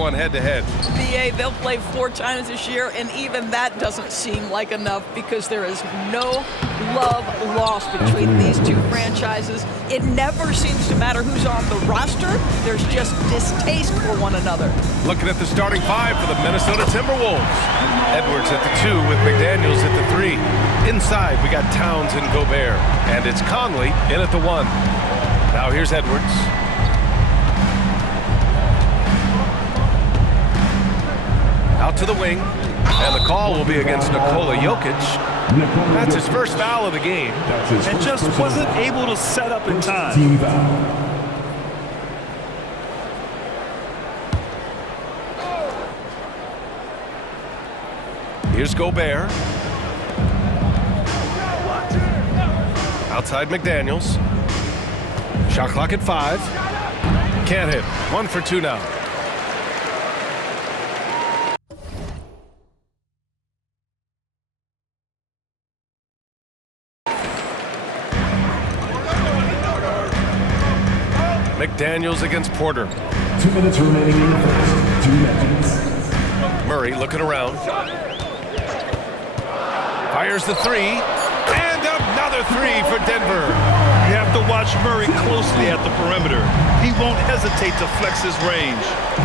going head-to-head. BA, they'll play 4 times this year, and even that doesn't seem like enough because there is no love lost between these two franchises. It never seems to matter who's on the roster. There's just distaste for one another. Looking at the starting 5 for the Minnesota Timberwolves. Edwards at the 2 with McDaniels at the 3. Inside, we got Towns and Gobert. And it's Conley in at the 1. Now here's Edwards. Out to the wing. And the call will be against Nikola Jokic. That's his first foul of the game. And just wasn't able to set up in time. Team foul. Here's Gobert. Outside McDaniels. Shot clock at 5. Can't hit. 1 for 2 now. McDaniels against Porter. 2 minutes remaining in the first. 2 minutes. Murray looking around. Fires the 3. And another 3 for Denver. You have to watch Murray closely at the perimeter. He won't hesitate to flex his range.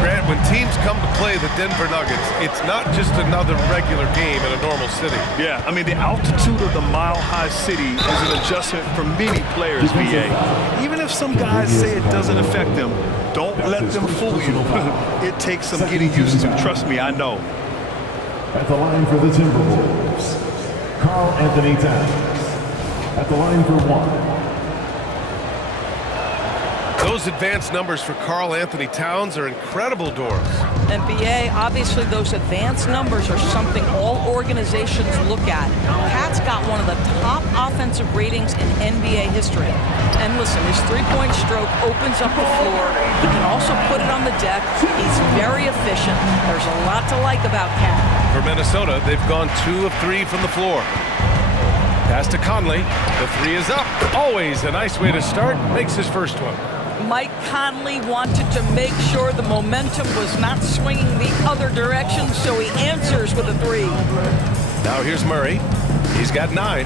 Grant, when teams come to play the Denver Nuggets, it's not just another regular game in a normal city. Yeah, I mean, the altitude of the mile-high city is an adjustment for many players, VA. Even if some guys say it doesn't affect them, don't let them fool you. It takes some getting used to. Trust me, I know. At the line for the Timberwolves, Karl Anthony Towns. At the line for 1. Those advanced numbers for Karl Anthony Towns are incredible doors. And BA, obviously those advanced numbers are something all organizations look at. Pat's got one of the top offensive ratings in NBA history. And listen, his three-point stroke opens up the floor. He can also put it on the deck. He's very efficient. There's a lot to like about Pat. For Minnesota, they've gone 2 of 3 from the floor. Pass to Conley. The 3 is up. Always a nice way to start. Makes his first one. Mike Conley wanted to make sure the momentum was not swinging the other direction, so he answers with a 3. Now here's Murray. He's got 9.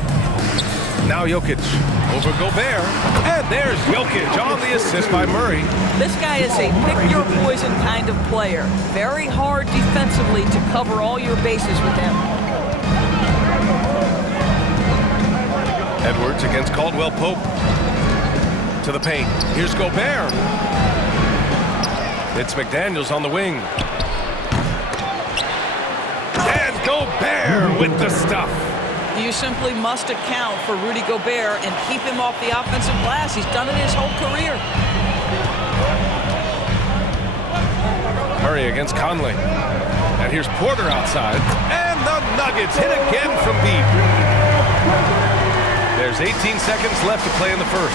Now Jokic over Gobert. And there's Jokic on the assist by Murray. This guy is a pick-your-poison kind of player. Very hard defensively to cover all your bases with him. Edwards against Caldwell Pope. To the paint. Here's Gobert. It's McDaniels on the wing. And Gobert with the stuff. You simply must account for Rudy Gobert and keep him off the offensive glass. He's done it his whole career. Murray against Conley. And here's Porter outside. And the Nuggets hit again from deep. There's 18 seconds left to play in the first.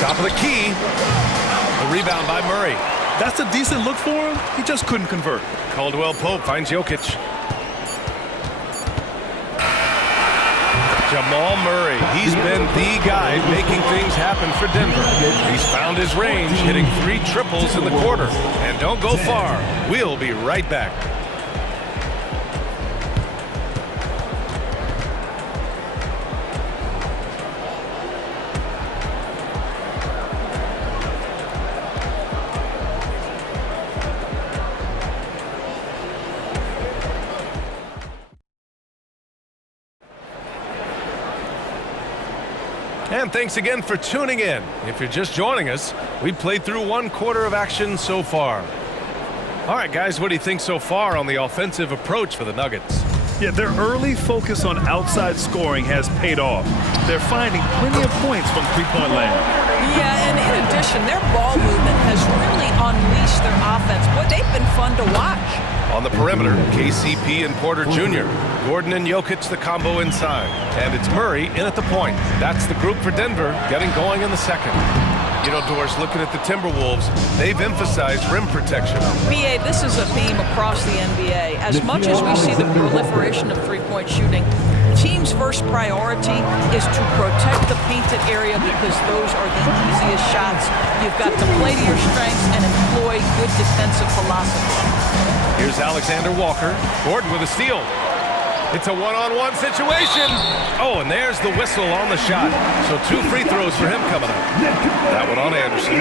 Top of the key. The rebound by Murray. That's a decent look for him. He just couldn't convert. Caldwell Pope finds Jokic. Jamal Murray. He's been the guy making things happen for Denver. He's found his range, hitting 3 triples in the quarter. And don't go far. We'll be right back. And thanks again for tuning in. If you're just joining us, we've played through 1 quarter of action so far. All right, guys, what do you think so far on the offensive approach for the Nuggets? Yeah, their early focus on outside scoring has paid off. They're finding plenty of points from three-point land. Yeah, and in addition, their ball movement has really unleashed their offense. Boy, they've been fun to watch. On the perimeter, KCP and Porter Jr. Gordon and Jokic the combo inside. And it's Murray in at the point. That's the group for Denver getting going in the second. You know, Doris, looking at the Timberwolves, they've emphasized rim protection. BA, this is a theme across the NBA. As much as we see the proliferation of three-point shooting, team's first priority is to protect the painted area because those are the easiest shots. You've got to play to your strengths offensive philosophy. Here's Alexander Walker. Gordon with a steal. It's a one-on-one situation. Oh, and there's the whistle on the shot. So 2 free throws for him coming up. That one on Anderson.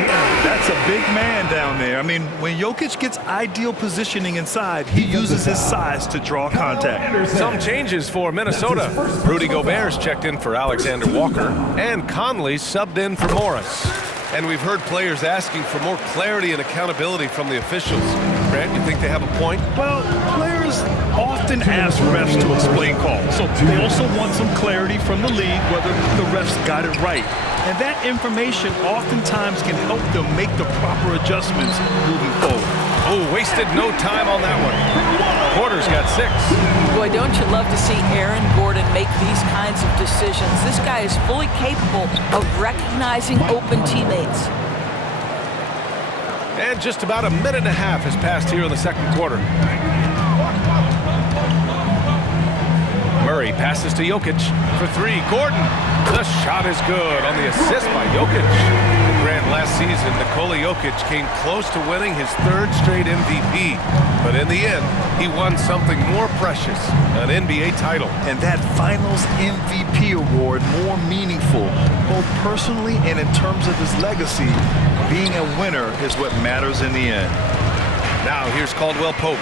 That's a big man down there. I mean, when Jokic gets ideal positioning inside, he uses his size to draw contact. Some changes for Minnesota. Rudy Gobert's checked in for Alexander Walker, and Conley subbed in for Morris. And we've heard players asking for more clarity and accountability from the officials. Grant, you think they have a point? Well, players often ask refs to explain calls. So they also want some clarity from the league whether the refs got it right. And that information oftentimes can help them make the proper adjustments moving forward. Oh, wasted no time on that one. Porter's got 6. Boy, don't you love to see Aaron Gordon make these kinds of decisions. This guy is fully capable of recognizing open teammates. And just about a minute and a half has passed here in the second quarter. Murray passes to Jokic for 3. Gordon, the shot is good on the assist by Jokic. Grant, last season, Nikola Jokic came close to winning his 3rd straight MVP. But in the end, he won something more precious, an NBA title. And that Finals MVP award more meaningful, both personally and in terms of his legacy. Being a winner is what matters in the end. Now here's Caldwell Pope.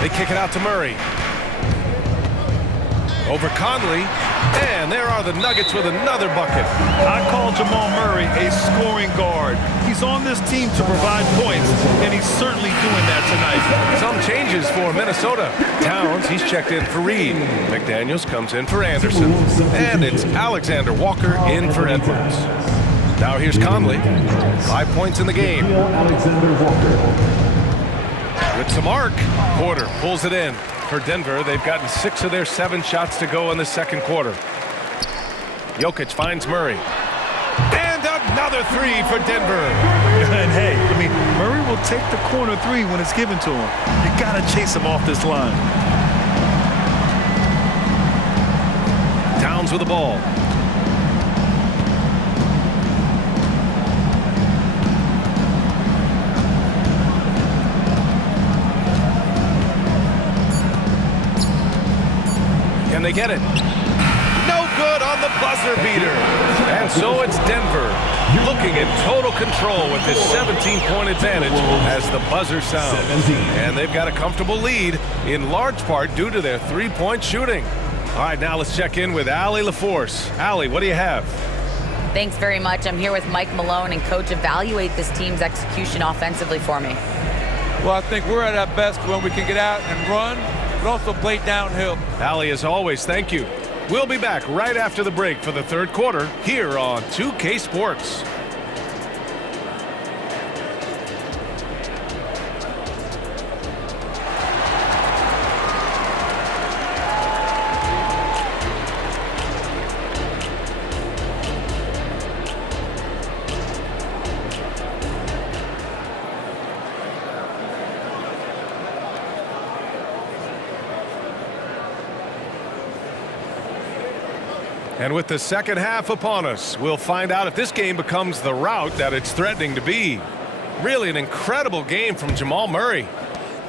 They kick it out to Murray. Over Conley, and there are the Nuggets with another bucket. I call Jamal Murray a scoring guard. He's on this team to provide points, and he's certainly doing that tonight. Some changes for Minnesota. Towns, he's checked in for Reed. McDaniels comes in for Anderson. And it's Alexander Walker in for Edwards. Now here's Conley. 5 points in the game. With some arc, Porter pulls it in. For Denver, they've gotten 6 of their 7 shots to go in the second quarter. Jokic finds Murray. And another 3 for Denver. And hey, I mean, Murray will take the corner 3 when it's given to him. You gotta chase him off this line. Towns with the ball. Can they get it? No good on the buzzer beater. And so it's Denver looking in total control with this 17-point advantage as the buzzer sounds. And they've got a comfortable lead in large part due to their 3-point shooting. All right, now let's check in with Allie LaForce. Allie, what do you have? Thanks very much. I'm here with Mike Malone, and Coach, evaluate this team's execution offensively for me. Well, I think we're at our best when we can get out and run, but also play downhill. Allie, as always, thank you. We'll be back right after the break for the third quarter here on 2K Sports. And with the second half upon us, we'll find out if this game becomes the rout that it's threatening to be. Really an incredible game from Jamal Murray.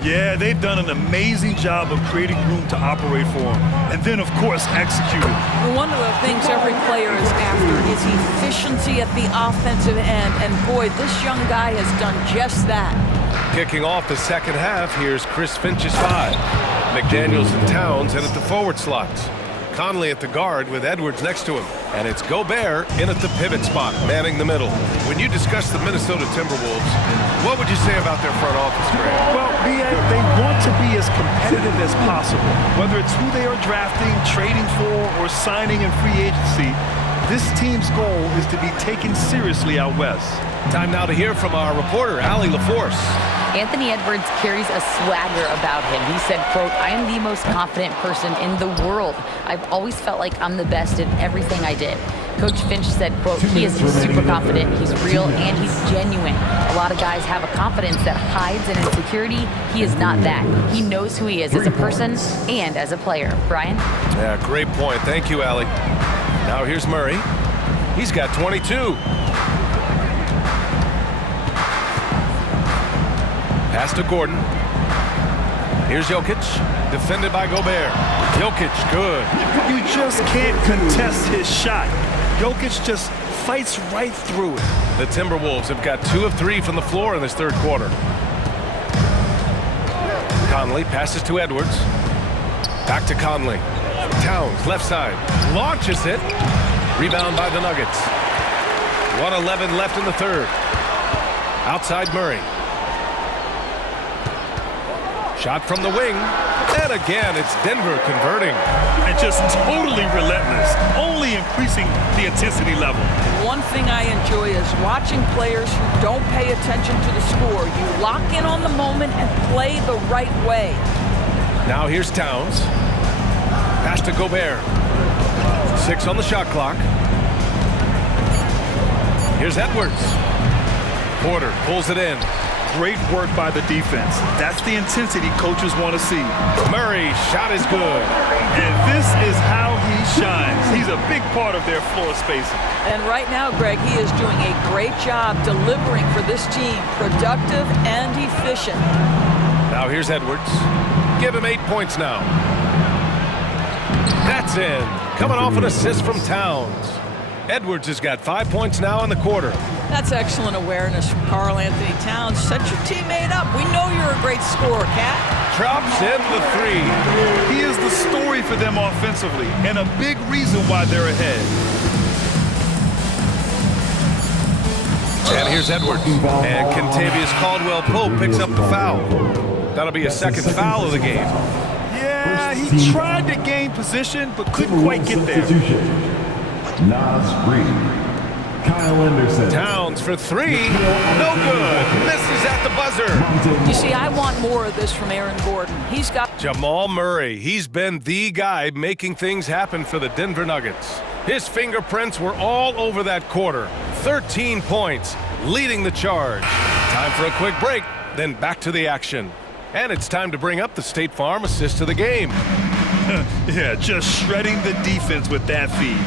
Yeah, they've done an amazing job of creating room to operate for him. And then, of course, executed. One of the things every player is after is efficiency at the offensive end. And boy, this young guy has done just that. Kicking off the second half, here's Chris Finch's 5. McDaniels and Towns in at the forward slots. Conley at the guard with Edwards next to him. And it's Gobert in at the pivot spot, manning the middle. When you discuss the Minnesota Timberwolves, what would you say about their front office, Grant? Well, they want to be as competitive as possible. Whether it's who they are drafting, trading for, or signing in free agency, this team's goal is to be taken seriously out west. Time now to hear from our reporter, Allie LaForce. Anthony Edwards carries a swagger about him. He said, quote, "I am the most confident person in the world. I've always felt like I'm the best in everything I did." Coach Finch said, quote, "He is super confident, he's real, and he's genuine. A lot of guys have a confidence that hides an insecurity. He is not that. He knows who he is as a person and as a player." Brian? Yeah, great point. Thank you, Allie. Now here's Murray. He's got 22. Pass to Gordon. Here's Jokic, defended by Gobert. Jokic, good. You just can't contest his shot. Jokic just fights right through it. The Timberwolves have got 2 of 3 from the floor in this third quarter. Conley passes to Edwards. Back to Conley. Towns, left side. Launches it. Rebound by the Nuggets. 1:11 left in the third. Outside Murray. Shot from the wing. And again, it's Denver converting. And just totally relentless, only increasing the intensity level. One thing I enjoy is watching players who don't pay attention to the score. You lock in on the moment and play the right way. Now here's Towns. Pass to Gobert. 6 on the shot clock. Here's Edwards. Porter pulls it in. Great work by the defense. That's the intensity coaches want to see. Murray, shot is good. And this is how he shines. He's a big part of their floor spacing. And right now, Greg, he is doing a great job delivering for this team. Productive and efficient. Now here's Edwards. Give him 8 points now. That's in. Coming off an assist from Towns. Edwards has got 5 points now in the quarter. That's excellent awareness from Karl Anthony Towns. Set your teammate up. We know you're a great scorer, Cat. Drops in the 3. He is the story for them offensively and a big reason why they're ahead. And here's Edwards. And Kentavious Caldwell-Pope picks up the foul. That'll be a second foul of the game. Yeah, he tried to gain position but couldn't quite get there. Nas Reed. Kyle Anderson. Towns for 3. No good. Misses at the buzzer. You see, I want more of this from Aaron Gordon. He's got Jamal Murray. He's been the guy making things happen for the Denver Nuggets. His fingerprints were all over that quarter. 13 points, leading the charge. Time for a quick break, then back to the action. And it's time to bring up the State Farm assist of the game. Yeah, just shredding the defense with that feed.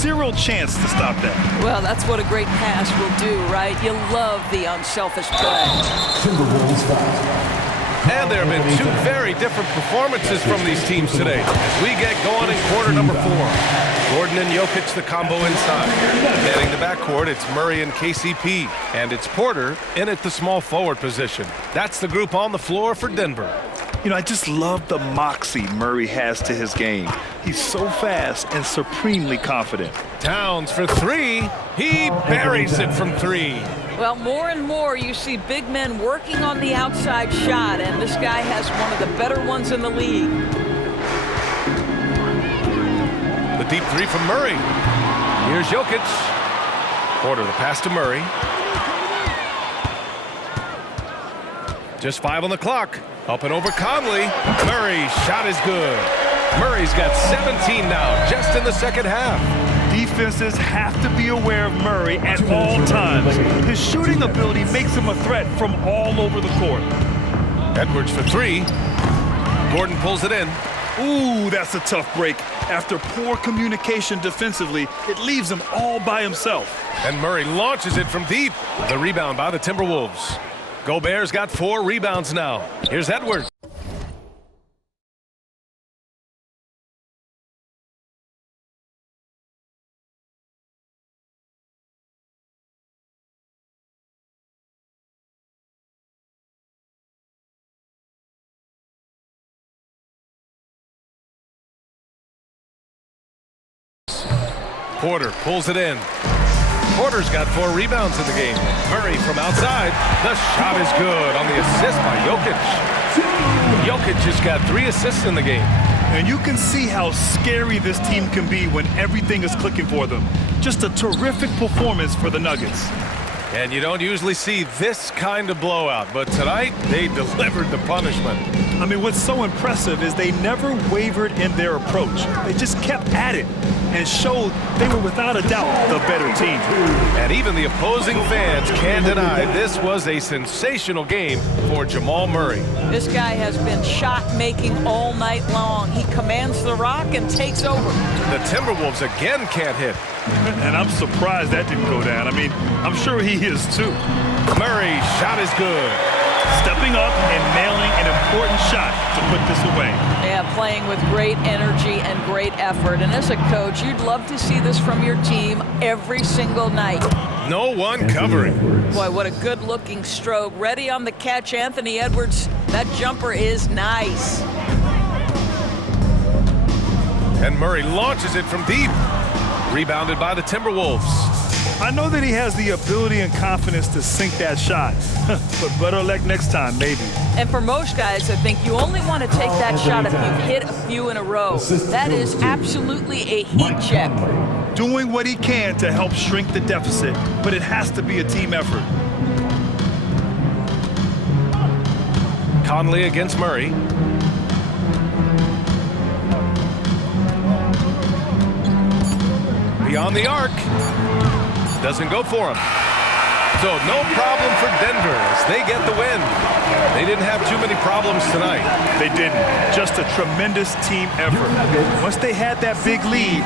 Zero chance to stop that. Well, that's what a great pass will do, right? You love the unselfish play. Timberwolves foul. And there have been 2 very different performances from these teams today as we get going in quarter number 4. Gordon and Jokic, the combo inside. Manning the backcourt, it's Murray and KCP. And it's Porter in at the small forward position. That's the group on the floor for Denver. You know, I just love the moxie Murray has to his game. He's so fast and supremely confident. Towns for 3. He buries it from 3. Well, more and more you see big men working on the outside shot, and this guy has one of the better ones in the league. The deep 3 from Murray. Here's Jokic. Porter the pass to Murray. Just 5 on the clock. Up and over Conley. Murray, shot is good. Murray's got 17 now, just in the second half. Defenses have to be aware of Murray at all times. His shooting ability makes him a threat from all over the court. Edwards for 3. Gordon pulls it in. Ooh, that's a tough break. After poor communication defensively, it leaves him all by himself. And Murray launches it from deep. The rebound by the Timberwolves. Gobert's got 4 rebounds now. Here's Edwards. Porter pulls it in. Porter's got 4 rebounds in the game. Murray from outside. The shot is good on the assist by Jokic. Jokic just got 3 assists in the game. And you can see how scary this team can be when everything is clicking for them. Just a terrific performance for the Nuggets. And you don't usually see this kind of blowout, but tonight they delivered the punishment. I mean, what's so impressive is they never wavered in their approach. They just kept at it and showed they were without a doubt the better team. And even the opposing fans can't deny this was a sensational game for Jamal Murray. This guy has been shot-making all night long. He commands the rock and takes over. The Timberwolves again can't hit. And I'm surprised that didn't go down. I mean, I'm sure he is too. Murray, shot is good. stepping up and nailing an important shot to put this away. Yeah, playing with great energy and great effort. And as a coach, you'd love to see this from your team every single night. No one covering. Boy, what a good-looking stroke. Ready on the catch, Anthony Edwards. That jumper is nice. And Murray launches it from deep. Rebounded by the Timberwolves. I know that he has the ability and confidence to sink that shot, but better luck next time, maybe. And for most guys, I think you only want to take that shot if you've hit a few in a row. That is absolutely a heat check. Doing what he can to help shrink the deficit, but it has to be a team effort. Conley against Murray. Beyond the arc. Doesn't go for him. So no problem for Denver as they get the win. They didn't have too many problems tonight. They didn't. Just a tremendous team effort. Once they had that big lead,